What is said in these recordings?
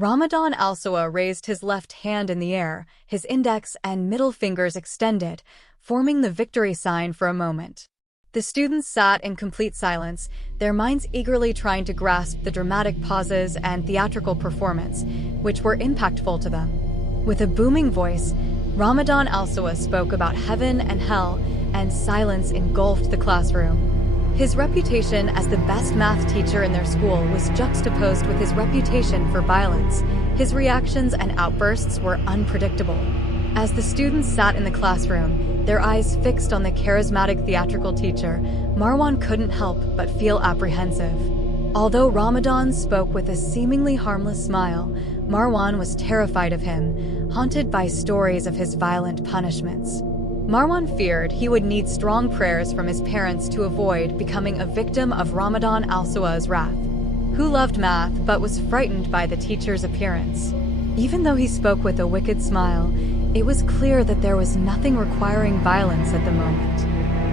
Ramadan Alsawa raised his left hand in the air, his index and middle fingers extended, forming the victory sign for a moment. The students sat in complete silence, their minds eagerly trying to grasp the dramatic pauses and theatrical performance, which were impactful to them. With a booming voice, Ramadan Alsawa spoke about heaven and hell, and silence engulfed the classroom. His reputation as the best math teacher in their school was juxtaposed with his reputation for violence. His reactions and outbursts were unpredictable. As the students sat in the classroom, their eyes fixed on the charismatic theatrical teacher, Marwan couldn't help but feel apprehensive. Although Ramadan spoke with a seemingly harmless smile, Marwan was terrified of him, haunted by stories of his violent punishments. Marwan feared he would need strong prayers from his parents to avoid becoming a victim of Ramadan Alsawa's wrath, who loved math but was frightened by the teacher's appearance. Even though he spoke with a wicked smile, it was clear that there was nothing requiring violence at the moment.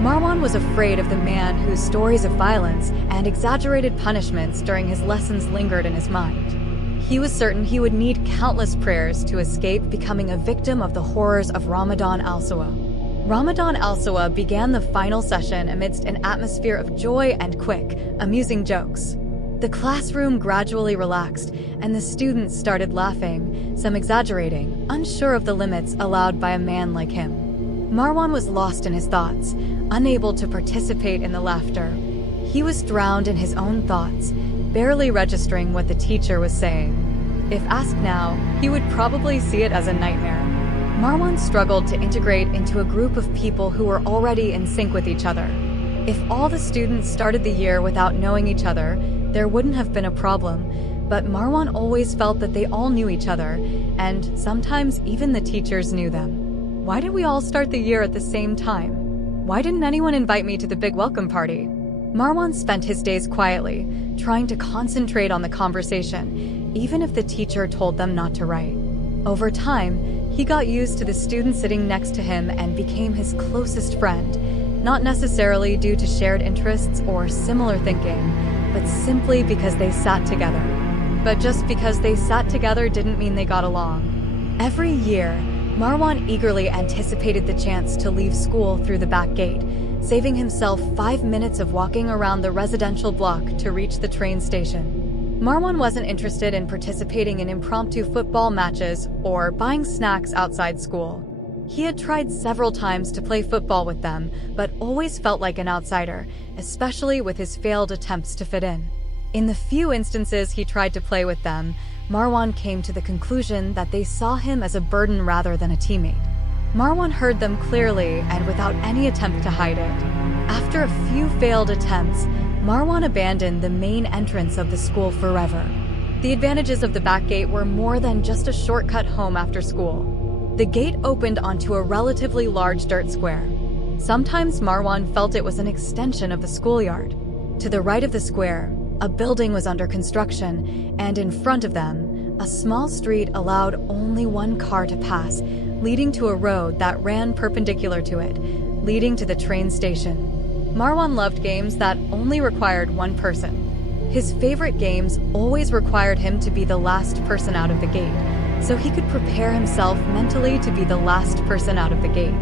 Marwan was afraid of the man whose stories of violence and exaggerated punishments during his lessons lingered in his mind. He was certain he would need countless prayers to escape becoming a victim of the horrors of Ramadan Alsawa. Ramadan Alsawa began the final session amidst an atmosphere of joy and quick, amusing jokes. The classroom gradually relaxed, and the students started laughing, some exaggerating, unsure of the limits allowed by a man like him. Marwan was lost in his thoughts, unable to participate in the laughter. He was drowned in his own thoughts, barely registering what the teacher was saying. If asked now, he would probably see it as a nightmare. Marwan struggled to integrate into a group of people who were already in sync with each other. If all the students started the year without knowing each other, there wouldn't have been a problem, but Marwan always felt that they all knew each other, and sometimes even the teachers knew them. Why did we all start the year at the same time? Why didn't anyone invite me to the big welcome party? Marwan spent his days quietly, trying to concentrate on the conversation, even if the teacher told them not to write. Over time, he got used to the student sitting next to him and became his closest friend, not necessarily due to shared interests or similar thinking, but simply because they sat together. But just because they sat together didn't mean they got along. Every year, Marwan eagerly anticipated the chance to leave school through the back gate, saving himself 5 minutes of walking around the residential block to reach the train station. Marwan wasn't interested in participating in impromptu football matches or buying snacks outside school. He had tried several times to play football with them, but always felt like an outsider, especially with his failed attempts to fit in. In the few instances he tried to play with them, Marwan came to the conclusion that they saw him as a burden rather than a teammate. Marwan heard them clearly and without any attempt to hide it. After a few failed attempts, Marwan abandoned the main entrance of the school forever. The advantages of the back gate were more than just a shortcut home after school. The gate opened onto a relatively large dirt square. Sometimes Marwan felt it was an extension of the schoolyard. To the right of the square, a building was under construction, and in front of them, a small street allowed only one car to pass, leading to a road that ran perpendicular to it, leading to the train station. Marwan loved games that only required one person. His favorite games always required him to be the last person out of the gate, so he could prepare himself mentally to be the last person out of the gate.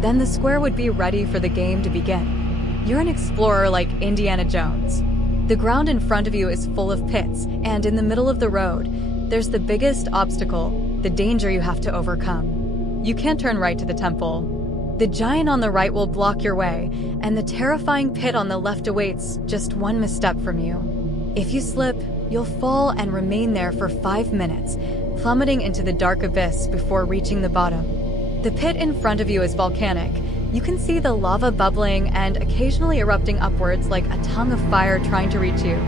Then the square would be ready for the game to begin. You're an explorer like Indiana Jones. The ground in front of you is full of pits, and in the middle of the road, there's the biggest obstacle, the danger you have to overcome. You can't turn right to the temple. The giant on the right will block your way, and the terrifying pit on the left awaits just one misstep from you. If you slip, you'll fall and remain there for 5 minutes, plummeting into the dark abyss before reaching the bottom. The pit in front of you is volcanic. You can see the lava bubbling and occasionally erupting upwards like a tongue of fire trying to reach you.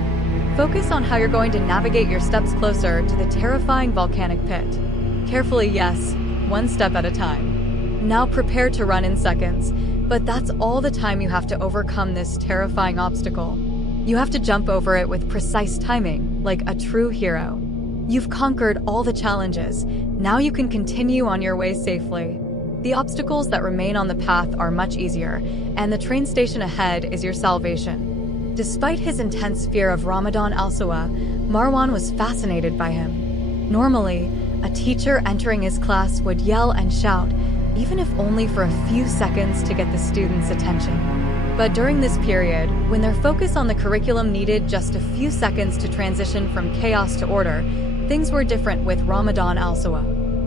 Focus on how you're going to navigate your steps closer to the terrifying volcanic pit. Carefully, yes, one step at a time. Now prepare to run in seconds, but that's all the time you have to overcome this terrifying obstacle. You have to jump over it with precise timing, like a true hero. You've conquered all the challenges. Now you can continue on your way safely. The obstacles that remain on the path are much easier, and the train station ahead is your salvation. Despite his intense fear of Ramadan Alsawa, Marwan was fascinated by him. Normally, a teacher entering his class would yell and shout, even if only for a few seconds to get the students' attention. But during this period, when their focus on the curriculum needed just a few seconds to transition from chaos to order, things were different with Ramadan Al-Sawa.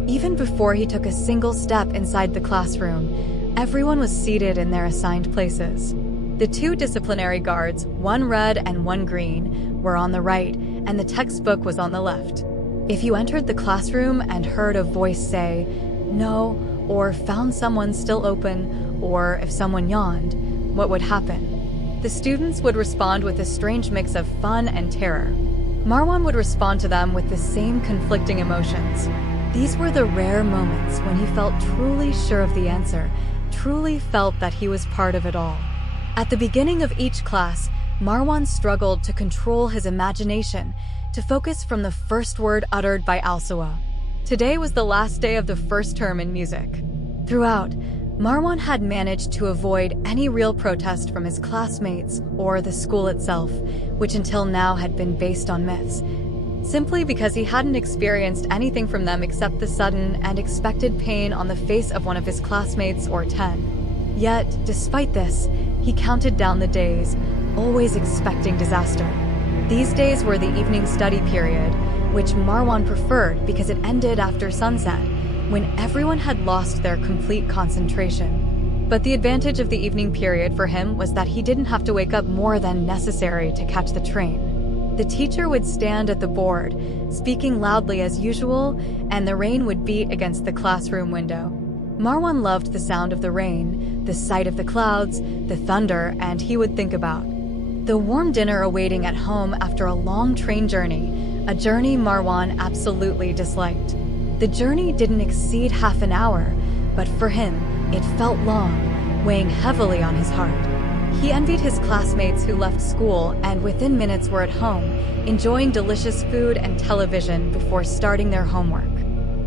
Even before he took a single step inside the classroom, everyone was seated in their assigned places. The two disciplinary guards, one red and one green, were on the right, and the textbook was on the left. If you entered the classroom and heard a voice say, "No," or found someone still open, or if someone yawned, what would happen? The students would respond with a strange mix of fun and terror. Marwan would respond to them with the same conflicting emotions. These were the rare moments when he felt truly sure of the answer, truly felt that he was part of it all. At the beginning of each class, Marwan struggled to control his imagination, to focus from the first word uttered by Al-Sawa. Today was the last day of the first term in music. Throughout, Marwan had managed to avoid any real protest from his classmates or the school itself, which until now had been based on myths, simply because he hadn't experienced anything from them except the sudden and expected pain on the face of one of his classmates or 10. Yet, despite this, he counted down the days, always expecting disaster. These days were the evening study period, which Marwan preferred because it ended after sunset, when everyone had lost their complete concentration. But the advantage of the evening period for him was that he didn't have to wake up more than necessary to catch the train. The teacher would stand at the board, speaking loudly as usual, and the rain would beat against the classroom window. Marwan loved the sound of the rain, the sight of the clouds, the thunder, and he would think about the warm dinner awaiting at home after a long train journey, a journey Marwan absolutely disliked. The journey didn't exceed half an hour, but for him, it felt long, weighing heavily on his heart. He envied his classmates who left school and within minutes were at home, enjoying delicious food and television before starting their homework.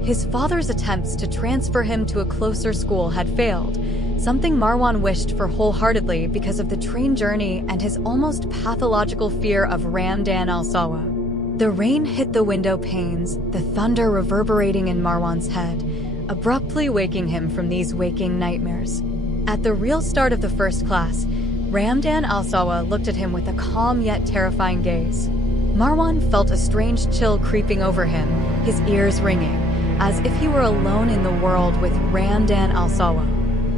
His father's attempts to transfer him to a closer school had failed, something Marwan wished for wholeheartedly because of the train journey and his almost pathological fear of Ramadan Al-Sawa. The rain hit the window panes, the thunder reverberating in Marwan's head, abruptly waking him from these waking nightmares. At the real start of the first class, Ramadan Al-Sawa looked at him with a calm yet terrifying gaze. Marwan felt a strange chill creeping over him, his ears ringing, as if he were alone in the world with Ramadan Al-Sawa.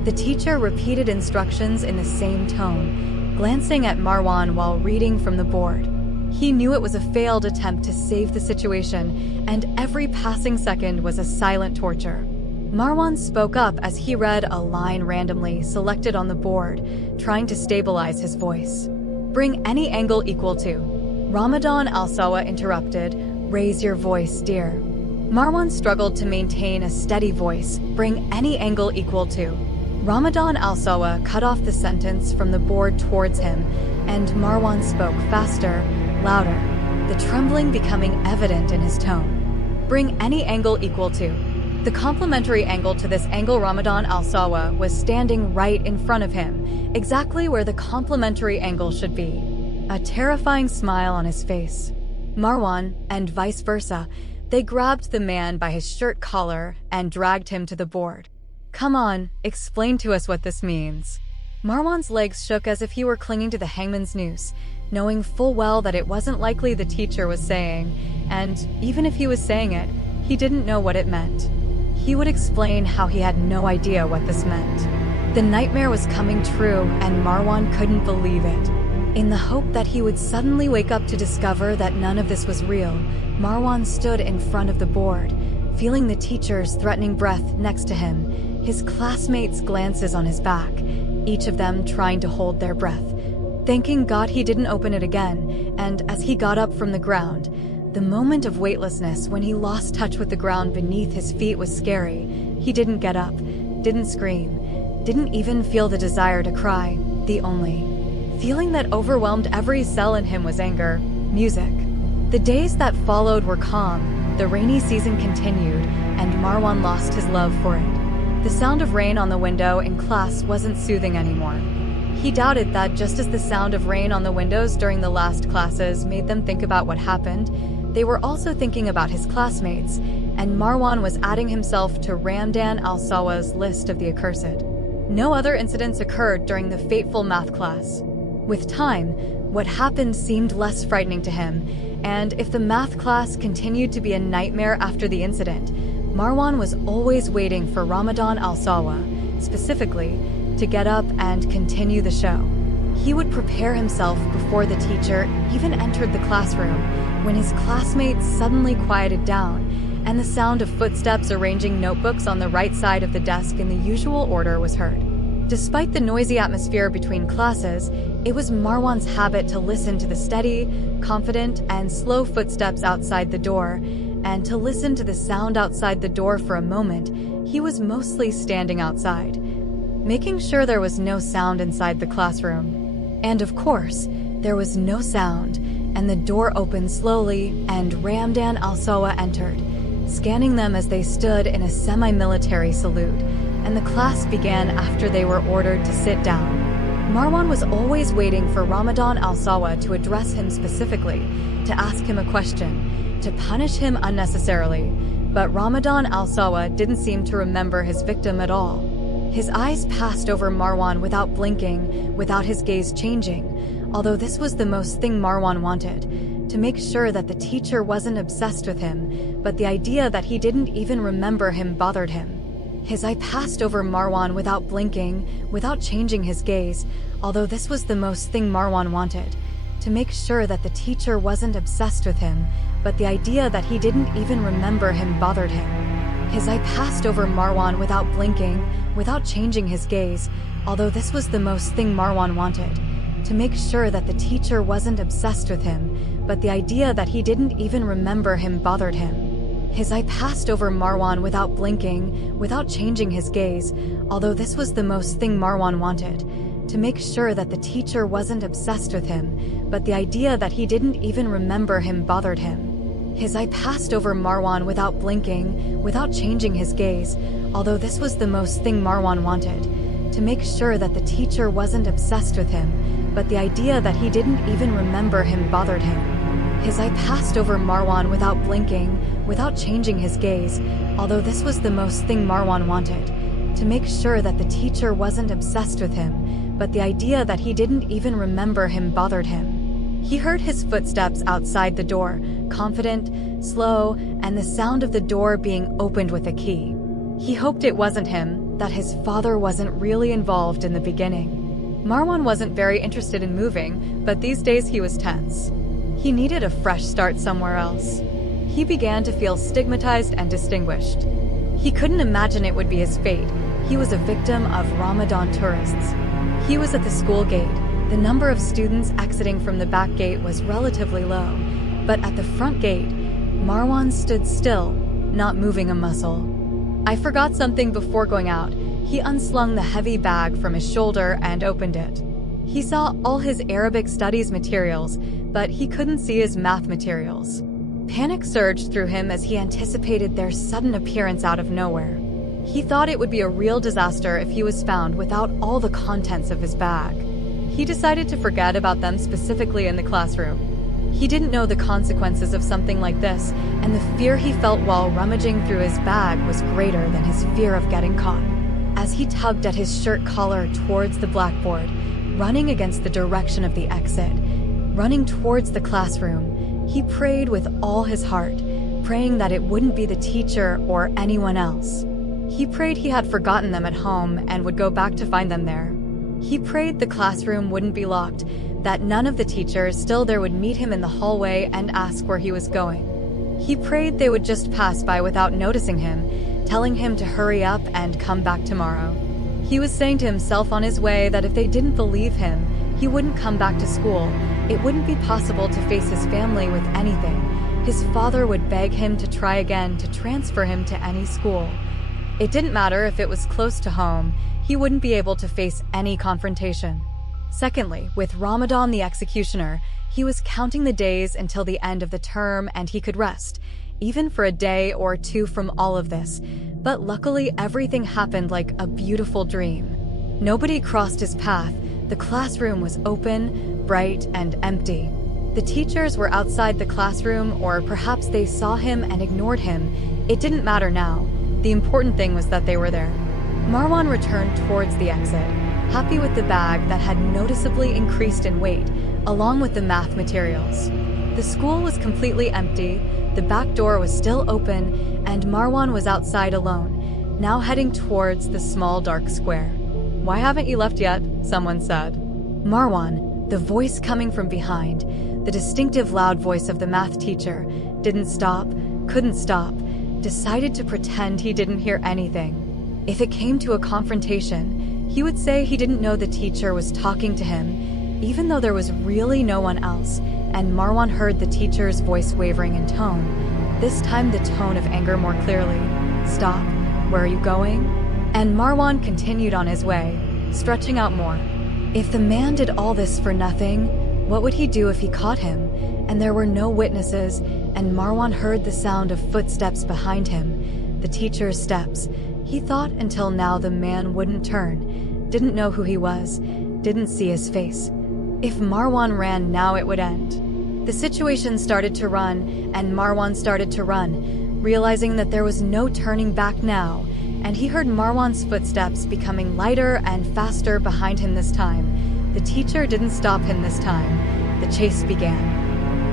The teacher repeated instructions in the same tone, glancing at Marwan while reading from the board. He knew it was a failed attempt to save the situation, and every passing second was a silent torture. Marwan spoke up as he read a line randomly selected on the board, trying to stabilize his voice. "Bring any angle equal to." Ramadan Al-Sawa interrupted, "Raise your voice, dear." Marwan struggled to maintain a steady voice, "Bring any angle equal to." Ramadan Al-Sawa cut off the sentence from the board towards him, and Marwan spoke faster, louder, the trembling becoming evident in his tone. "Bring any angle equal to." The complementary angle to this angle Ramadan Al-Sawa was standing right in front of him, exactly where the complementary angle should be. A terrifying smile on his face. Marwan, and vice versa, they grabbed the man by his shirt collar and dragged him to the board. "Come on, explain to us what this means." Marwan's legs shook as if he were clinging to the hangman's noose, knowing full well that it wasn't likely the teacher was saying, and even if he was saying it, he didn't know what it meant. He would explain how he had no idea what this meant. The nightmare was coming true, and Marwan couldn't believe it. In the hope that he would suddenly wake up to discover that none of this was real, Marwan stood in front of the board, feeling the teacher's threatening breath next to him, his classmates' glances on his back, each of them trying to hold their breath. Thanking God he didn't open it again, and as he got up from the ground, the moment of weightlessness when he lost touch with the ground beneath his feet was scary. He didn't get up, didn't scream, didn't even feel the desire to cry. The only feeling that overwhelmed every cell in him was anger, music. The days that followed were calm, the rainy season continued, and Marwan lost his love for it. The sound of rain on the window in class wasn't soothing anymore. He doubted that just as the sound of rain on the windows during the last classes made them think about what happened, They were also thinking about his classmates, and Marwan was adding himself to Ramdan al-Sawa's list of the accursed. No other incidents occurred during the fateful math class. With time, what happened seemed less frightening to him, and if the math class continued to be a nightmare after the incident, Marwan was always waiting for Ramadan al-Sawa, specifically, to get up and continue the show. He would prepare himself before the teacher even entered the classroom, when his classmates suddenly quieted down, and the sound of footsteps arranging notebooks on the right side of the desk in the usual order was heard. Despite the noisy atmosphere between classes, it was Marwan's habit to listen to the steady, confident, and slow footsteps outside the door, and to listen to the sound outside the door for a moment. He was mostly standing outside, making sure there was no sound inside the classroom. And of course, there was no sound, and the door opened slowly, and Ramdan al-Sawa entered, scanning them as they stood in a semi-military salute, and the class began after they were ordered to sit down. Marwan was always waiting for Ramadan al-Sawa to address him specifically, to ask him a question, to punish him unnecessarily, but Ramadan al-Sawa didn't seem to remember his victim at all. His eyes passed over Marwan without blinking, without his gaze changing, although this was the most thing Marwan wanted, to make sure that the teacher wasn't obsessed with him, but the idea that he didn't even remember him bothered him. His eye passed over Marwan without blinking, without changing his gaze, although this was the most thing Marwan wanted, to make sure that the teacher wasn't obsessed with him, but the idea that he didn't even remember him bothered him. His eye passed over Marwan without blinking, without changing his gaze, although this was the most thing Marwan wanted, to make sure that the teacher wasn't obsessed with him, but the idea that he didn't even remember him bothered him. His eye passed over Marwan without blinking, without changing his gaze, although this was the most thing Marwan wanted, to make sure that the teacher wasn't obsessed with him, but the idea that he didn't even remember him bothered him. His eye passed over Marwan without blinking, without changing his gaze, although this was the most thing Marwan wanted, to make sure that the teacher wasn't obsessed with him, but the idea that he didn't even remember him bothered him. His eye passed over Marwan without blinking, without changing his gaze, although this was the most thing Marwan wanted, to make sure that the teacher wasn't obsessed with him, but the idea that he didn't even remember him bothered him. He heard his footsteps outside the door, confident, slow, and the sound of the door being opened with a key. He hoped it wasn't him, that his father wasn't really involved in the beginning. Marwan wasn't very interested in moving, but these days he was tense. He needed a fresh start somewhere else. He began to feel stigmatized and distinguished. He couldn't imagine it would be his fate. He was a victim of Ramadan tourists. He was at the school gate. The number of students exiting from the back gate was relatively low, but at the front gate, Marwan stood still, not moving a muscle. I forgot something before going out. He unslung the heavy bag from his shoulder and opened it. He saw all his Arabic studies materials, but he couldn't see his math materials. Panic surged through him as he anticipated their sudden appearance out of nowhere. He thought it would be a real disaster if he was found without all the contents of his bag. He decided to forget about them specifically in the classroom. He didn't know the consequences of something like this, and the fear he felt while rummaging through his bag was greater than his fear of getting caught. As he tugged at his shirt collar towards the blackboard, running against the direction of the exit, running towards the classroom, he prayed with all his heart, praying that it wouldn't be the teacher or anyone else. He prayed he had forgotten them at home and would go back to find them there. He prayed the classroom wouldn't be locked, that none of the teachers still there would meet him in the hallway and ask where he was going. He prayed they would just pass by without noticing him, telling him to hurry up and come back tomorrow. He was saying to himself on his way that if they didn't believe him, he wouldn't come back to school. It wouldn't be possible to face his family with anything. His father would beg him to try again to transfer him to any school. It didn't matter if it was close to home, he wouldn't be able to face any confrontation. Secondly, with Ramadan the executioner, he was counting the days until the end of the term and he could rest, even for a day or two from all of this. But luckily, everything happened like a beautiful dream. Nobody crossed his path. The classroom was open, bright, and empty. The teachers were outside the classroom, or perhaps they saw him and ignored him. It didn't matter now. The important thing was that they were there. Marwan returned towards the exit, happy with the bag that had noticeably increased in weight, along with the math materials. The school was completely empty, the back door was still open, and Marwan was outside alone, now heading towards the small dark square. "Why haven't you left yet?" someone said. Marwan, the voice coming from behind, the distinctive loud voice of the math teacher, didn't stop, couldn't stop, decided to pretend he didn't hear anything. If it came to a confrontation, he would say he didn't know the teacher was talking to him, even though there was really no one else, and Marwan heard the teacher's voice wavering in tone, this time the tone of anger more clearly. "Stop. Where are you going?" And Marwan continued on his way, stretching out more. If the man did all this for nothing, what would he do if he caught him? And there were no witnesses, and Marwan heard the sound of footsteps behind him, the teacher's steps. He thought until now the man wouldn't turn, didn't know who he was, didn't see his face. If Marwan ran now, it would end. The situation started to run, and Marwan started to run, realizing that there was no turning back now, and he heard Marwan's footsteps becoming lighter and faster behind him this time. The teacher didn't stop him this time. The chase began.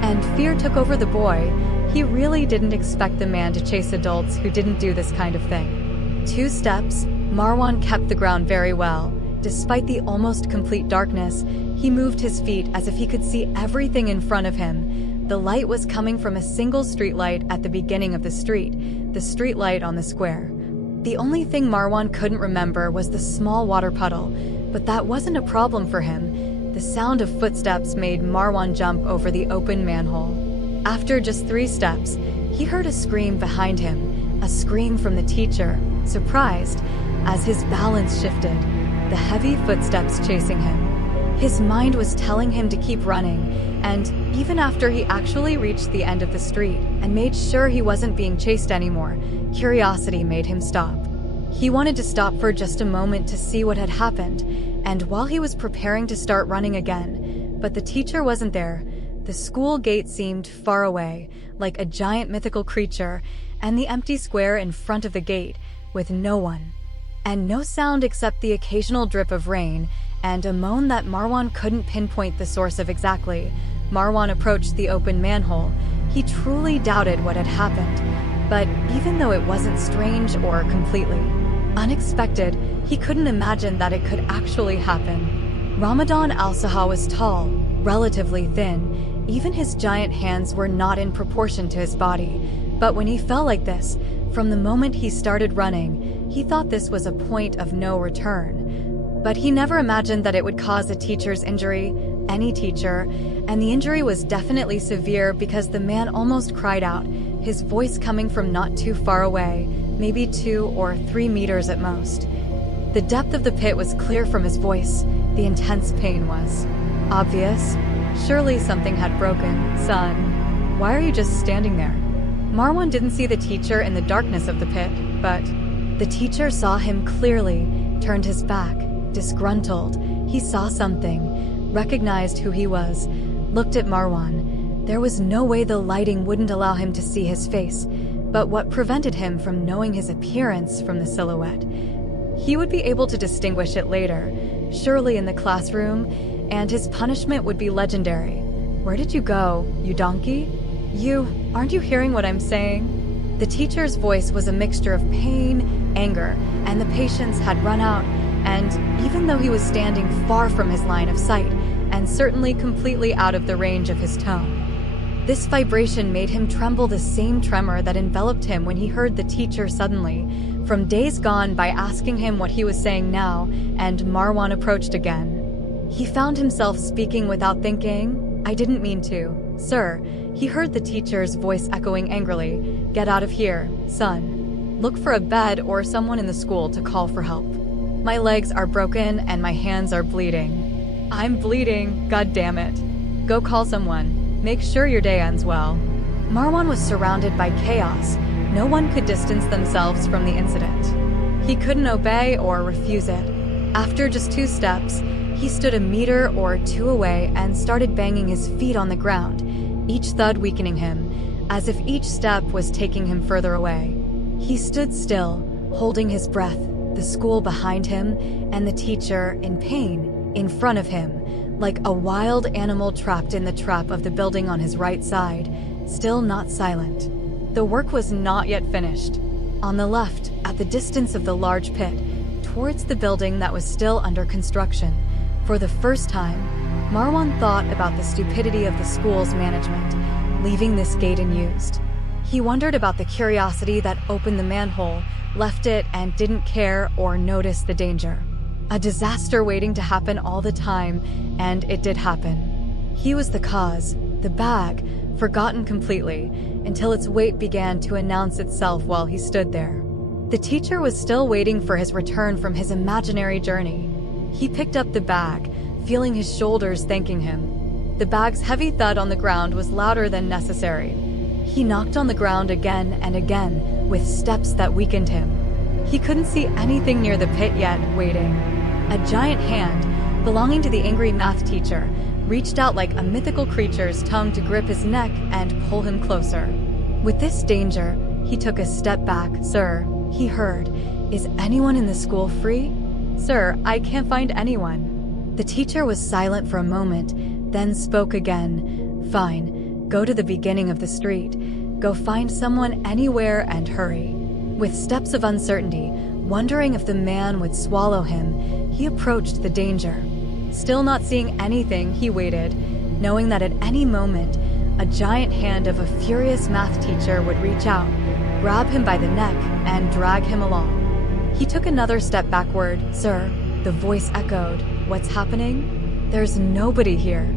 And fear took over the boy. He really didn't expect the man to chase adults who didn't do this kind of thing. 2 steps, Marwan kept the ground very well. Despite the almost complete darkness, he moved his feet as if he could see everything in front of him. The light was coming from a single streetlight at the beginning of the streetlight on the square. The only thing Marwan couldn't remember was the small water puddle, but that wasn't a problem for him. The sound of footsteps made Marwan jump over the open manhole. After just 3 steps, he heard a scream behind him, a scream from the teacher, surprised, as his balance shifted, the heavy footsteps chasing him. His mind was telling him to keep running, and even after he actually reached the end of the street and made sure he wasn't being chased anymore, curiosity made him stop. He wanted to stop for just a moment to see what had happened, and while he was preparing to start running again, but the teacher wasn't there. The school gate seemed far away, like a giant mythical creature, and the empty square in front of the gate, with no one. And no sound except the occasional drip of rain, and a moan that Marwan couldn't pinpoint the source of exactly. Marwan approached the open manhole. He truly doubted what had happened. But even though it wasn't strange or completely unexpected, he couldn't imagine that it could actually happen. Ramadan al-Saha was tall, relatively thin. Even his giant hands were not in proportion to his body. But when he fell like this, from the moment he started running, he thought this was a point of no return. But he never imagined that it would cause a teacher's injury, any teacher, and the injury was definitely severe because the man almost cried out, his voice coming from not too far away, maybe 2 or 3 meters at most. The depth of the pit was clear from his voice. The intense pain was obvious. Surely something had broken. "Son, why are you just standing there?" Marwan didn't see the teacher in the darkness of the pit, but the teacher saw him clearly, turned his back, disgruntled. He saw something, recognized who he was, looked at Marwan. There was no way the lighting wouldn't allow him to see his face, but what prevented him from knowing his appearance from the silhouette? He would be able to distinguish it later, surely in the classroom, and his punishment would be legendary. "Where did you go, you donkey? Aren't you hearing what I'm saying?" The teacher's voice was a mixture of pain, anger, and the patience had run out, and even though he was standing far from his line of sight, and certainly completely out of the range of his tone, this vibration made him tremble, the same tremor that enveloped him when he heard the teacher suddenly, from days gone by, asking him what he was saying now, and Marwan approached again. He found himself speaking without thinking. "I didn't mean to, sir." He heard the teacher's voice echoing angrily. "Get out of here, son. Look for a bed or someone in the school to call for help. My legs are broken and my hands are bleeding." "I'm bleeding, god damn it. Go call someone. Make sure your day ends well." Marwan was surrounded by chaos. No one could distance themselves from the incident. He couldn't obey or refuse it. After just 2 steps, He stood a meter or two away and started banging his feet on the ground, each thud weakening him, as if each step was taking him further away. He stood still, holding his breath, the school behind him, and the teacher, in pain, in front of him, like a wild animal trapped in the trap of the building on his right side, still not silent. The work was not yet finished. On the left, at the distance of the large pit, towards the building that was still under construction, for the first time, Marwan thought about the stupidity of the school's management, leaving this gate unused. He wondered about the curiosity that opened the manhole, left it, and didn't care or notice the danger. A disaster waiting to happen all the time, and it did happen. He was the cause, the bag, forgotten completely, until its weight began to announce itself while he stood there. The teacher was still waiting for his return from his imaginary journey. He picked up the bag, feeling his shoulders thanking him. The bag's heavy thud on the ground was louder than necessary. He knocked on the ground again and again, with steps that weakened him. He couldn't see anything near the pit yet, waiting. A giant hand, belonging to the angry math teacher, reached out like a mythical creature's tongue to grip his neck and pull him closer. With this danger, he took a step back. "Sir," he heard, "is anyone in the school free?" "Sir, I can't find anyone." The teacher was silent for a moment, then spoke again. "Fine, go to the beginning of the street. Go find someone anywhere and hurry." With steps of uncertainty, wondering if the man would swallow him, he approached the danger. Still not seeing anything, he waited, knowing that at any moment, a giant hand of a furious math teacher would reach out, grab him by the neck, and drag him along. He took another step backward. "Sir," the voice echoed, "what's happening?" "There's nobody here."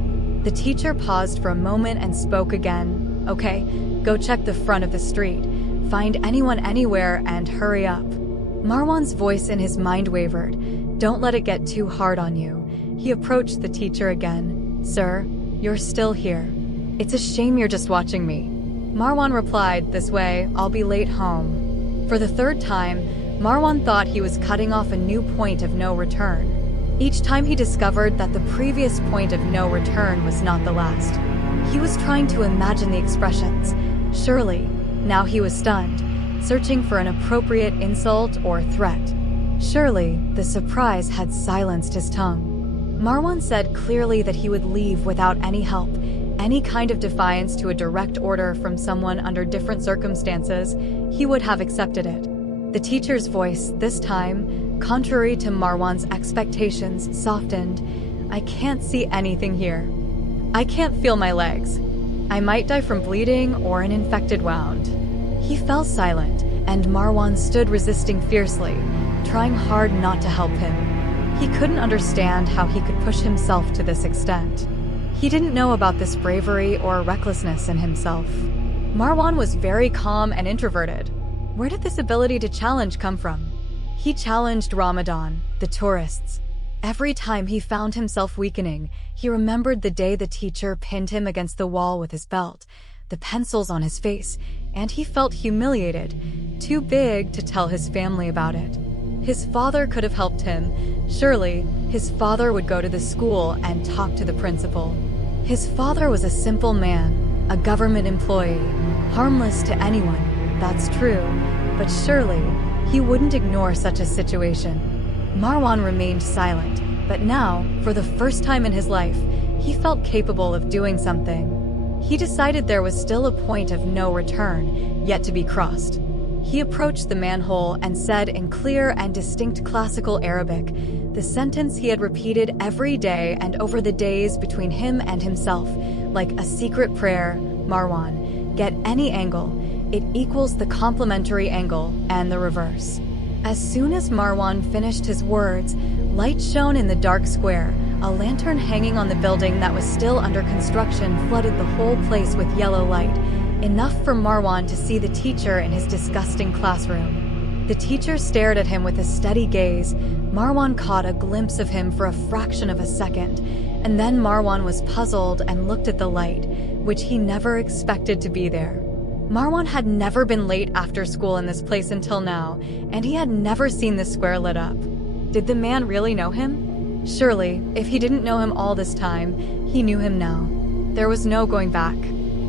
The teacher paused for a moment and spoke again. "Okay, go check the front of the street. Find anyone anywhere and hurry up." Marwan's voice in his mind wavered. "Don't let it get too hard on you." He approached the teacher again. "Sir, you're still here. It's a shame you're just watching me." Marwan replied, "This way, I'll be late home." For the third time, Marwan thought he was cutting off a new point of no return. Each time he discovered that the previous point of no return was not the last. He was trying to imagine the expressions. Surely, now he was stunned, searching for an appropriate insult or threat. Surely, the surprise had silenced his tongue. Marwan said clearly that he would leave without any help, any kind of defiance to a direct order from someone under different circumstances. He would have accepted it. The teacher's voice, this time, contrary to Marwan's expectations, softened. "I can't see anything here. I can't feel my legs. I might die from bleeding or an infected wound." He fell silent, and Marwan stood resisting fiercely, trying hard not to help him. He couldn't understand how he could push himself to this extent. He didn't know about this bravery or recklessness in himself. Marwan was very calm and introverted. Where did this ability to challenge come from? He challenged Ramadan, the tourists. Every time he found himself weakening, he remembered the day the teacher pinned him against the wall with his belt, the pencils on his face, and he felt humiliated, too big to tell his family about it. His father could have helped him. Surely, his father would go to the school and talk to the principal. His father was a simple man, a government employee, harmless to anyone, that's true, but surely, he wouldn't ignore such a situation. Marwan remained silent, but now, for the first time in his life, he felt capable of doing something. He decided there was still a point of no return, yet to be crossed. He approached the manhole and said in clear and distinct classical Arabic, the sentence he had repeated every day and over the days between him and himself, like a secret prayer, "Marwan, get any angle, it equals the complementary angle, and the reverse." As soon as Marwan finished his words, light shone in the dark square. A lantern hanging on the building that was still under construction flooded the whole place with yellow light, enough for Marwan to see the teacher in his disgusting classroom. The teacher stared at him with a steady gaze. Marwan caught a glimpse of him for a fraction of a second, and then Marwan was puzzled and looked at the light, which he never expected to be there. Marwan had never been late after school in this place until now, and he had never seen the square lit up. Did the man really know him? Surely, if he didn't know him all this time, he knew him now. There was no going back.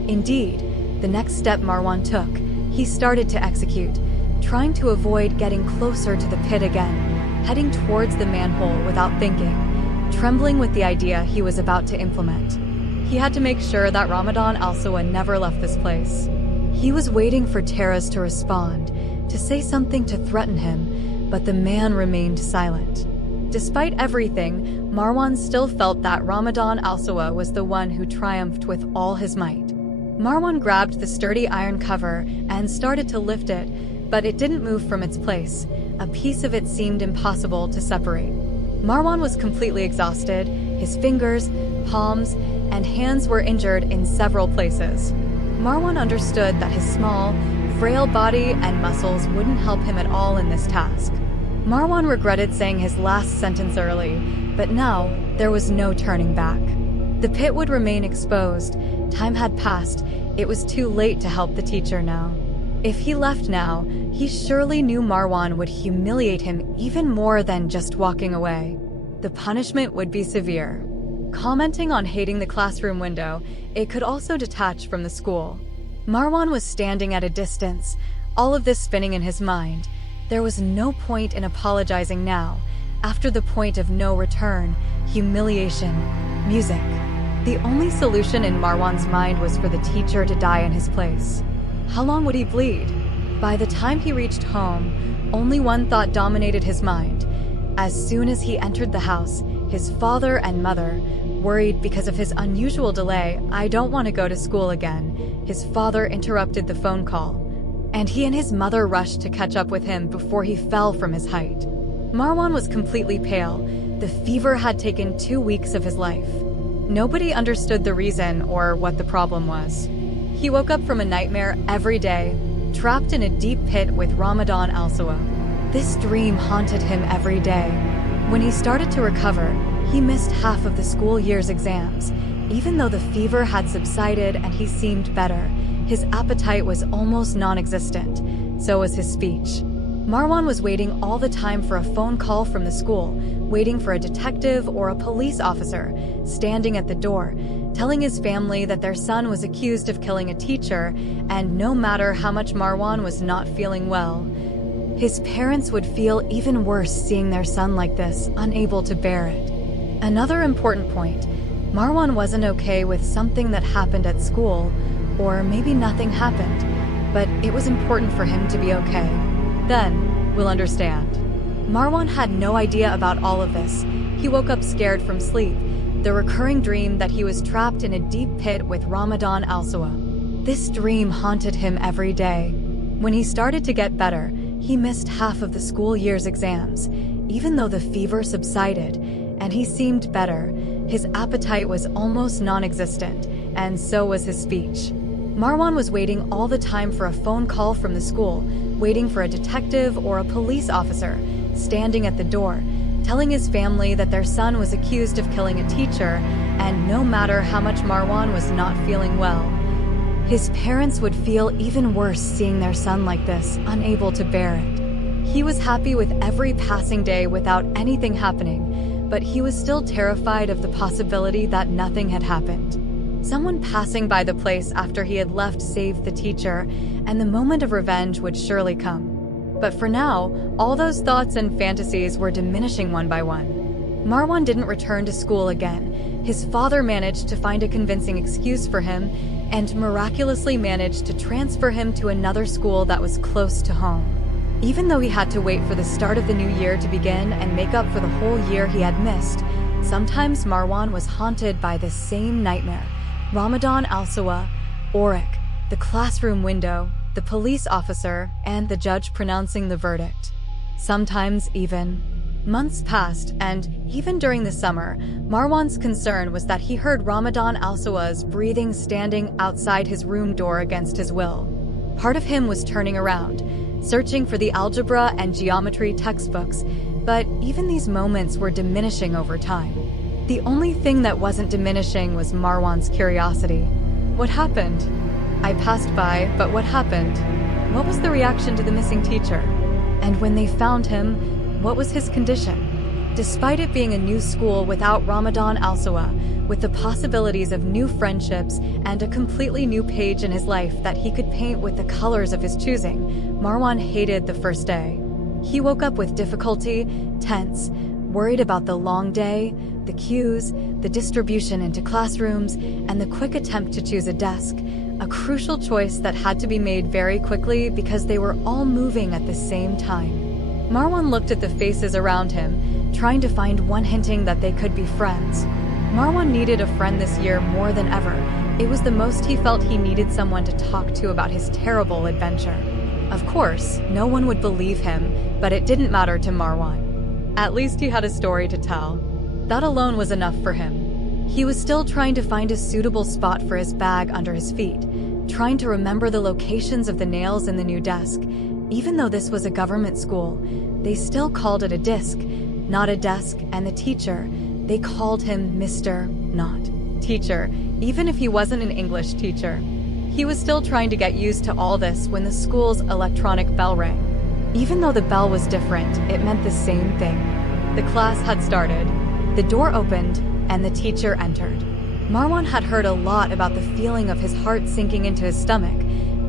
Indeed, the next step Marwan took, he started to execute, trying to avoid getting closer to the pit again, heading towards the manhole without thinking, trembling with the idea he was about to implement. He had to make sure that Ramadan Al-Sawa never left this place. He was waiting for Taras to respond, to say something to threaten him, but the man remained silent. Despite everything, Marwan still felt that Ramadan Al-Sawa was the one who triumphed with all his might. Marwan grabbed the sturdy iron cover and started to lift it, but it didn't move from its place. A piece of it seemed impossible to separate. Marwan was completely exhausted. His fingers, palms, and hands were injured in several places. Marwan understood that his small, frail body and muscles wouldn't help him at all in this task. Marwan regretted saying his last sentence early, but now there was no turning back. The pit would remain exposed. Time had passed. It was too late to help the teacher now. If he left now, he surely knew Marwan would humiliate him even more than just walking away. The punishment would be severe. Commenting on hating the classroom window, it could also detach from the school. Marwan was standing at a distance, all of this spinning in his mind. There was no point in apologizing now. After the point of no return, humiliation, music. The only solution in Marwan's mind was for the teacher to die in his place. How long would he bleed? By the time he reached home, only one thought dominated his mind. As soon as he entered the house, his father and mother, worried because of his unusual delay, "I don't want to go to school again," his father interrupted the phone call, and he and his mother rushed to catch up with him before he fell from his height. Marwan was completely pale. The fever had taken 2 weeks of his life. Nobody understood the reason or what the problem was. He woke up from a nightmare every day, trapped in a deep pit with Ramadan Al-Sawa. This dream haunted him every day. When he started to recover, he missed half of the school year's exams. Even though the fever had subsided and he seemed better, his appetite was almost non-existent. So was his speech. Marwan was waiting all the time for a phone call from the school, waiting for a detective or a police officer, standing at the door, telling his family that their son was accused of killing a teacher, and no matter how much Marwan was not feeling well, his parents would feel even worse seeing their son like this, unable to bear it. Another important point, Marwan wasn't okay with something that happened at school, or maybe nothing happened, but it was important for him to be okay. Then, we'll understand. Marwan had no idea about all of this. He woke up scared from sleep, the recurring dream that he was trapped in a deep pit with Ramadan Al-Sawa. This dream haunted him every day. When he started to get better, he missed half of the school year's exams. Even though the fever subsided and he seemed better, his appetite was almost non-existent, and so was his speech. Marwan was waiting all the time for a phone call from the school, waiting for a detective or a police officer, standing at the door, telling his family that their son was accused of killing a teacher, and no matter how much Marwan was not feeling well, his parents would feel even worse seeing their son like this, unable to bear it. He was happy with every passing day without anything happening, but he was still terrified of the possibility that nothing had happened. Someone passing by the place after he had left saved the teacher, and the moment of revenge would surely come. But for now, all those thoughts and fantasies were diminishing one by one. Marwan didn't return to school again. His father managed to find a convincing excuse for him, and miraculously managed to transfer him to another school that was close to home. Even though he had to wait for the start of the new year to begin and make up for the whole year he had missed, sometimes Marwan was haunted by the same nightmare. Ramadan Al-Sawa, Orik, the classroom window, the police officer, and the judge pronouncing the verdict. Sometimes even. Months passed, and even during the summer, Marwan's concern was that he heard Ramadan Al-Sawa's breathing standing outside his room door against his will. Part of him was turning around, searching for the algebra and geometry textbooks, but even these moments were diminishing over time. The only thing that wasn't diminishing was Marwan's curiosity. What happened? I passed by, but what happened? What was the reaction to the missing teacher? And when they found him, what was his condition? Despite it being a new school without Ramadan Al-Sawa, with the possibilities of new friendships and a completely new page in his life that he could paint with the colors of his choosing, Marwan hated the first day. He woke up with difficulty, tense, worried about the long day, the queues, the distribution into classrooms, and the quick attempt to choose a desk, a crucial choice that had to be made very quickly because they were all moving at the same time. Marwan looked at the faces around him, trying to find one hinting that they could be friends. Marwan needed a friend this year more than ever. It was the most he felt he needed someone to talk to about his terrible adventure. Of course, no one would believe him, but it didn't matter to Marwan. At least he had a story to tell. That alone was enough for him. He was still trying to find a suitable spot for his bag under his feet, trying to remember the locations of the nails in the new desk. Even though this was a government school, they still called it a disc, not a desk, and the teacher, they called him Mr. Not Teacher, even if he wasn't an English teacher. He was still trying to get used to all this when the school's electronic bell rang. Even though the bell was different, it meant the same thing. The class had started. The door opened, and the teacher entered. Marwan had heard a lot about the feeling of his heart sinking into his stomach,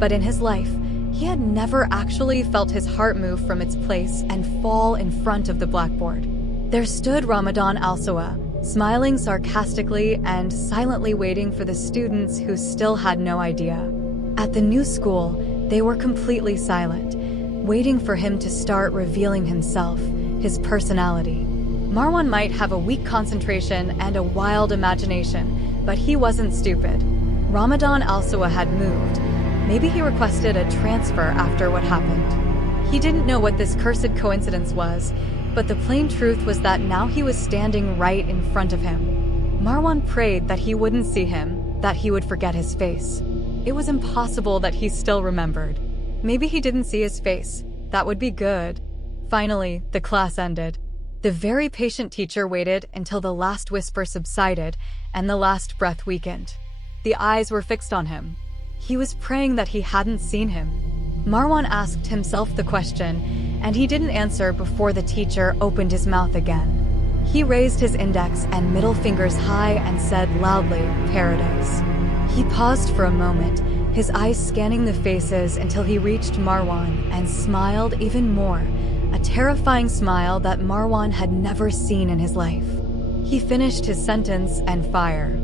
but in his life, he had never actually felt his heart move from its place and fall in front of the blackboard. There stood Ramadan Al-Sawa, smiling sarcastically and silently waiting for the students who still had no idea. At the new school, they were completely silent, waiting for him to start revealing himself, his personality. Marwan might have a weak concentration and a wild imagination, but he wasn't stupid. Ramadan Al-Sawa had moved. Maybe he requested a transfer after what happened. He didn't know what this cursed coincidence was, but the plain truth was that now he was standing right in front of him. Marwan prayed that he wouldn't see him, that he would forget his face. It was impossible that he still remembered. Maybe he didn't see his face. That would be good. Finally, the class ended. The very patient teacher waited until the last whisper subsided and the last breath weakened. The eyes were fixed on him. He was praying that he hadn't seen him. Marwan asked himself the question, and he didn't answer before the teacher opened his mouth again. He raised his index and middle fingers high and said loudly, "Paradise." He paused for a moment, his eyes scanning the faces until he reached Marwan and smiled even more, a terrifying smile that Marwan had never seen in his life. He finished his sentence and fire.